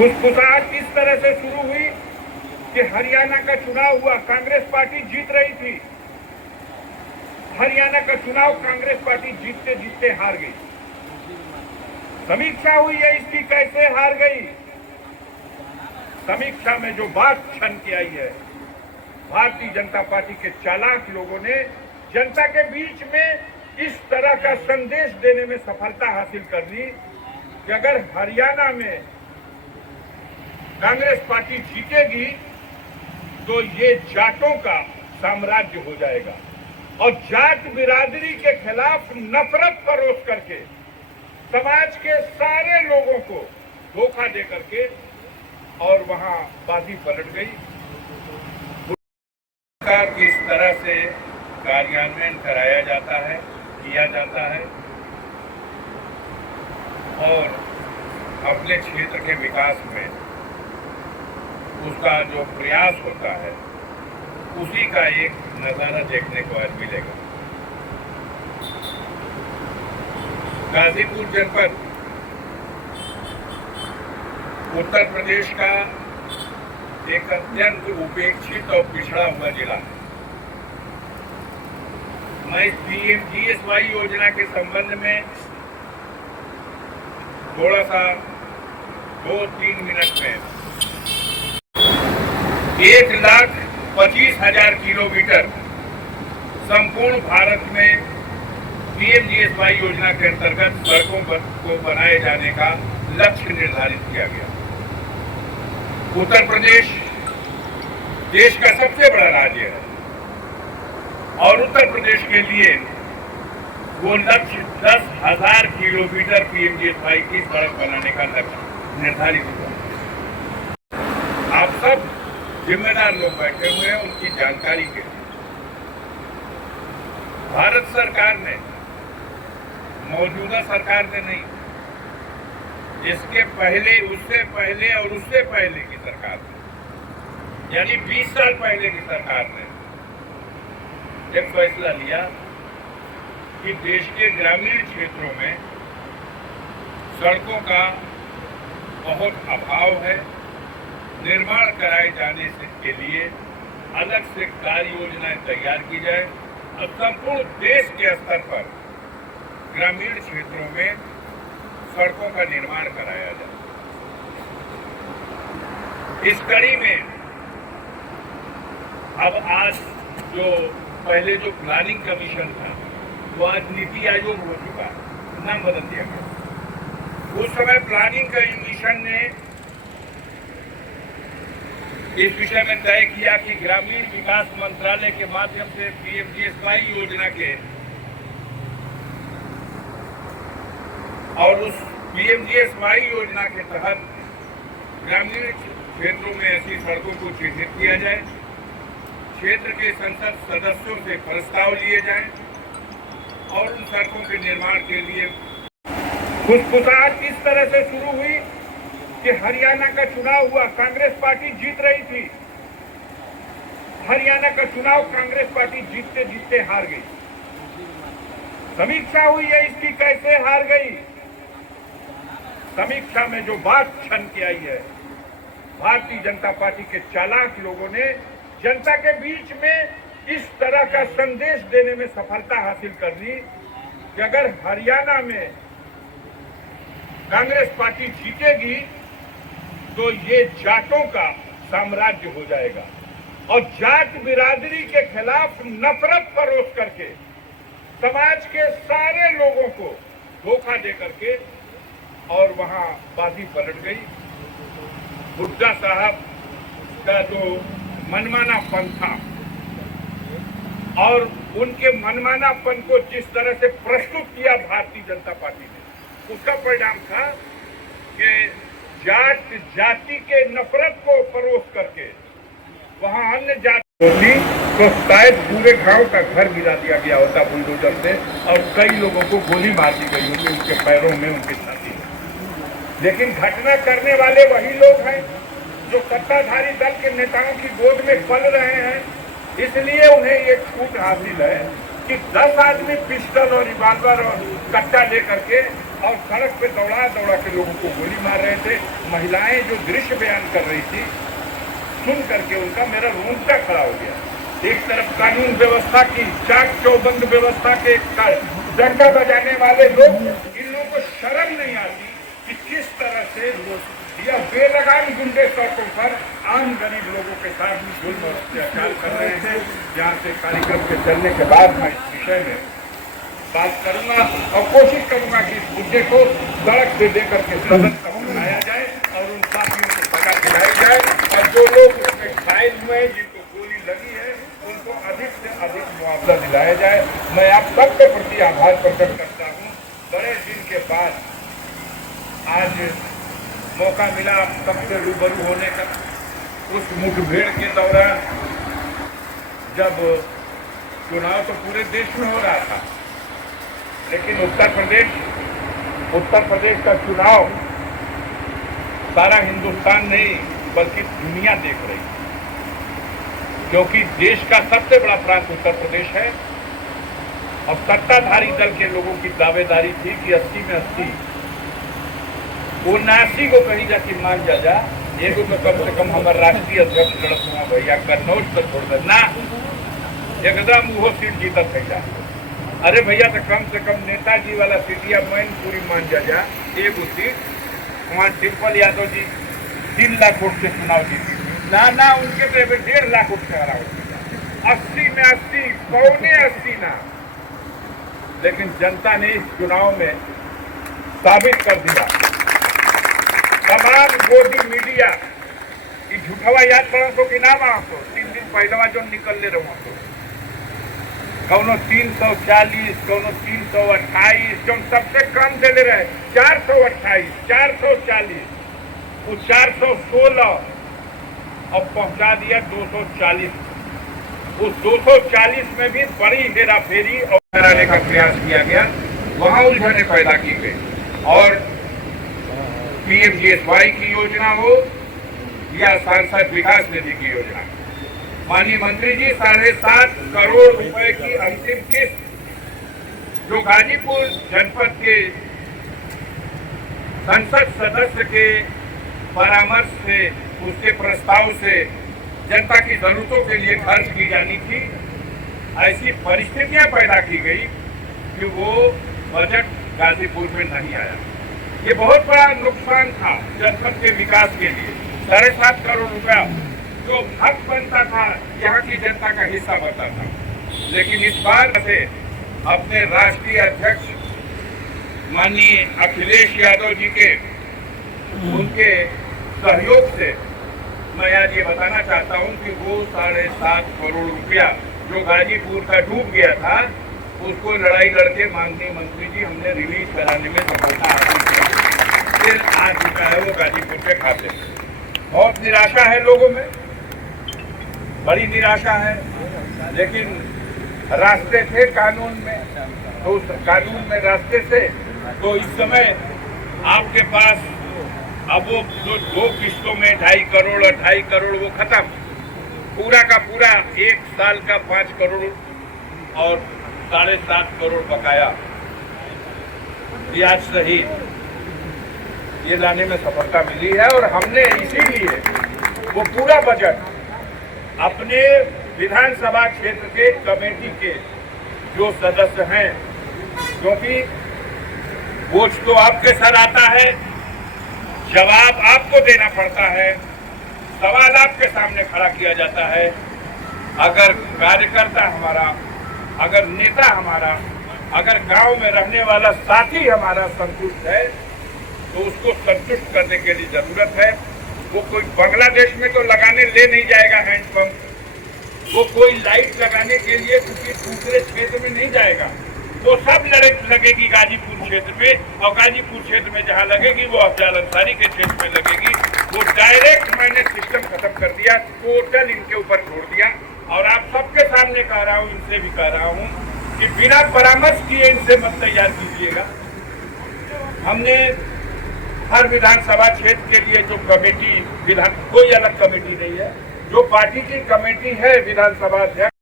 फुसफुसाहट इस तरह से शुरू हुई कि हरियाणा का चुनाव हुआ, कांग्रेस पार्टी जीत रही थी। हरियाणा का चुनाव कांग्रेस पार्टी जीतते जीतते हार गई। समीक्षा हुई है इसकी, कैसे हार गई। समीक्षा में जो बात छन के आई है, भारतीय जनता पार्टी के चालाक लोगों ने जनता के बीच में इस तरह का संदेश देने में सफलता हासिल कर ली कि अगर हरियाणा में कांग्रेस पार्टी जीतेगी तो ये जाटों का साम्राज्य हो जाएगा और जाट बिरादरी के खिलाफ नफरत परोस करके समाज के सारे लोगों को धोखा दे करके और वहां बाजी पलट गई। सरकार किस तरह से कार्यान्वयन कराया जाता है, किया जाता है और अपने क्षेत्र के विकास में उसका जो प्रयास होता है उसी का एक नजारा देखने को आज मिलेगा। गाजीपुर जनपद उत्तर प्रदेश का एक अत्यंत उपेक्षित और पिछड़ा हुआ जिला है। मैं इस पीएमजीएसवाई योजना के संबंध में थोड़ा सा 2-3 मिनट में 1,25,000 किलोमीटर संपूर्ण भारत में पीएमजीएसवाई योजना के अंतर्गत सड़कों को बनाए जाने का लक्ष्य निर्धारित किया गया। उत्तर प्रदेश देश का सबसे बड़ा राज्य है और उत्तर प्रदेश के लिए वो लक्ष्य 10,000 किलोमीटर पीएमजीएसवाई की सड़क बनाने का लक्ष्य निर्धारित हुआ। आप सब जिम्मेदार लोग बैठे हुए हैं, उनकी जानकारी के लिए भारत सरकार ने, मौजूदा सरकार ने नहीं, इसके पहले, उससे पहले और उससे पहले की सरकार ने, यानी 20 साल पहले की सरकार ने एक फैसला लिया कि देश के ग्रामीण क्षेत्रों में सड़कों का बहुत अभाव है। निर्माण कराए जाने के लिए अलग से कार्य योजनाएं तैयार की जाए और संपूर्ण देश के स्तर पर ग्रामीण क्षेत्रों में सड़कों का निर्माण कराया जाए। इस कड़ी में अब आज जो पहले जो प्लानिंग कमीशन था वो आज नीति आयोग हो चुका है, नाम बदल दिया गया। उस समय प्लानिंग कमीशन ने इस विषय में तय किया कि ग्रामीण विकास मंत्रालय के माध्यम से पीएमजीएसवाई योजना के और उस पीएमजीएसवाई योजना के तहत ग्रामीण क्षेत्रों में ऐसी सड़कों को चिन्हित किया जाए, क्षेत्र के संसद सदस्यों से प्रस्ताव लिए जाएं और उन सड़कों के निर्माण के लिए फुसफुसाहट इस तरह से शुरू हुई कि हरियाणा का चुनाव हुआ, कांग्रेस पार्टी जीत रही थी। हरियाणा का चुनाव कांग्रेस पार्टी जीतते जीतते हार गई। समीक्षा हुई है इसकी, कैसे हार गई। समीक्षा में जो बात छन के आई है, भारतीय जनता पार्टी के चालाक लोगों ने जनता के बीच में इस तरह का संदेश देने में सफलता हासिल कर ली कि अगर हरियाणा में कांग्रेस पार्टी जीतेगी तो ये जाटों का साम्राज्य हो जाएगा और जाट बिरादरी के खिलाफ नफरत परोस करके समाज के सारे लोगों को धोखा दे करके और वहां बाजी पलट गई। हुड्डा साहब का जो मनमानापन था और उनके मनमानापन को जिस तरह से प्रस्तुत किया भारतीय जनता पार्टी ने, उसका परिणाम था कि जाट जाति के नफरत को परोस करके वहां अन्य जाति होती तो शायद पूरे गांव का घर गिरा दिया गया होता बुलडोजर से और कई लोगों को गोली मार दी गई होती उनके पैरों में, उनकी छाती में। लेकिन घटना करने वाले वही लोग हैं जो सत्ताधारी दल के नेताओं की गोद में पल रहे हैं, इसलिए उन्हें ये छूट हासिल है कि 10 आदमी पिस्टल और रिवाल्वर और कट्टा लेकर के और सड़क पे दौड़ा दौड़ा के लोगों को गोली मार रहे थे। महिलाएं जो दृश्य बयान कर रही थी, सुन करके उनका मेरा रोंगटा खड़ा हो गया। एक तरफ कानून व्यवस्था की चाक चौबंद व्यवस्था के डंडा बजाने वाले लोग, इन लोगों को शर्म नहीं आती कि किस तरह से यह बेलगाम गुंडे सड़कों पर आम गरीब लोगों के साथ जुल्म और अत्याचार कर रहे थे। जहाँ से कार्यक्रम के चलने के बाद मैं इस विषय में बात करूंगा और कोशिश करूंगा कि इस मुद्दे को सड़क से लेकर के सदन तक उठाया जाए और उन साथियों को सजा दिलाई जाए, और जो लोग उसमें घायल हुए हैं, जिनको गोली लगी है, उनको अधिक से अधिक मुआवजा दिलाया जाए। मैं आप सबके प्रति आभार प्रकट करता हूँ। बड़े दिन के बाद आज मौका मिला आप सबसे रूबरू होने का। उस मुठभेड़ के दौरान जब चुनाव तो पूरे देश में हो रहा था, लेकिन उत्तर प्रदेश का चुनाव सारा हिंदुस्तान नहीं बल्कि दुनिया देख रही है, क्योंकि देश का सबसे बड़ा प्रांत उत्तर प्रदेश है। और सत्ताधारी दल के लोगों की दावेदारी थी कि 80 में 80, 79 को कहीं जाके मान जा एगो तो कम से कम हमारे राष्ट्रीय अध्यक्ष लड़त हुआ भैया कन्नौज तक छोड़ देना, एकदम वो सीट जीता था। अरे भैया तो कम से कम नेताजी वाला सीटिया मैनपुरी मान जा एगो सीट, वहाँ डिम्पल यादव जी 3 लाख वोट से चुनाव जीती, ना उनके तो 1.5 लाख वोट से हरा हो। 80 में 80, 80 ना, लेकिन जनता ने इस चुनाव में साबित कर दिया। तमाम गोदी मीडिया की झूठवा याद पड़ा तो कि नाम आपको 3 दिन पहलवा जो निकल ले रहा तो कौनो 340, कौनो 328, जो सबसे कम दे ले रहे 428, 440, वो 416 अब पहुंचा दिया 240। उस 240 में भी बड़ी हेरा फेरी और कराने का प्रयास किया गया, वहां उलझने पैदा की गई। और पीएमजीएसवाई की योजना हो या सांसद विकास निधि की योजना, माननीय मंत्री जी 7.5 करोड़ रुपए की अंतिम किस्त जो गाजीपुर जनपद के संसद सदस्य के परामर्श से, उसके प्रस्ताव से जनता की जरूरतों के लिए खर्च की जानी थी, ऐसी परिस्थितियां पैदा की गई कि वो बजट गाजीपुर में नहीं आया। ये बहुत बड़ा नुकसान था जनपद के विकास के लिए। 7.5 करोड़ रुपया जो हक बनता था, यहाँ की जनता का हिस्सा बनता था। लेकिन इस बार से अपने राष्ट्रीय अध्यक्ष माननीय अखिलेश यादव जी के उनके सहयोग से मैं आज ये बताना चाहता हूँ कि वो 7.5 करोड़ रुपया जो गाजीपुर का डूब गया था, उसको लड़ाई लड़के माननीय मंत्री जी हमने रिलीज कराने में सफलता हासिल की। फिर आज चुका है वो गाजीपुर के खाते में। बहुत निराशा है लोगों में, बड़ी निराशा है, लेकिन रास्ते थे कानून में, तो उस कानून में रास्ते थे। तो इस समय आपके पास अब वो जो 2 किस्तों में 2.5 करोड़ और 2.5 करोड़ वो खत्म, पूरा का पूरा 1 साल का 5 करोड़ और 7.5 करोड़ बकाया ब्याज सहित ये लाने में सफलता मिली है। और हमने इसीलिए वो पूरा बजट अपने विधानसभा क्षेत्र के कमेटी के जो सदस्य हैं, क्योंकि बोझ तो आपके सर आता है, जवाब आपको देना पड़ता है, सवाल आपके सामने खड़ा किया जाता है। अगर कार्यकर्ता हमारा, अगर नेता हमारा, अगर गांव में रहने वाला साथी हमारा संतुष्ट है, तो उसको संतुष्ट करने के लिए जरूरत है। वो कोई बांग्लादेश में तो लगाने ले नहीं जाएगा हैंडपंप, वो कोई लाइट लगाने के लिए किसी दूसरे क्षेत्र में नहीं जाएगा, वो सब लगेगी गाजीपुर क्षेत्र में। और गाजीपुर क्षेत्र में जहाँ लगेगी वो अफजाल अंसारी के क्षेत्र में लगेगी। वो डायरेक्ट मैंने सिस्टम खत्म कर दिया, टोटल इनके ऊपर छोड़ दिया। और आप सबके सामने कह रहा हूँ, इनसे भी कह रहा हूँ कि बिना परामर्श किए इनसे मत तैयार कीजिएगा। हमने हर विधानसभा क्षेत्र के लिए जो कमेटी, कोई अलग कमेटी नहीं है, जो पार्टी की कमेटी है विधानसभा अध्यक्ष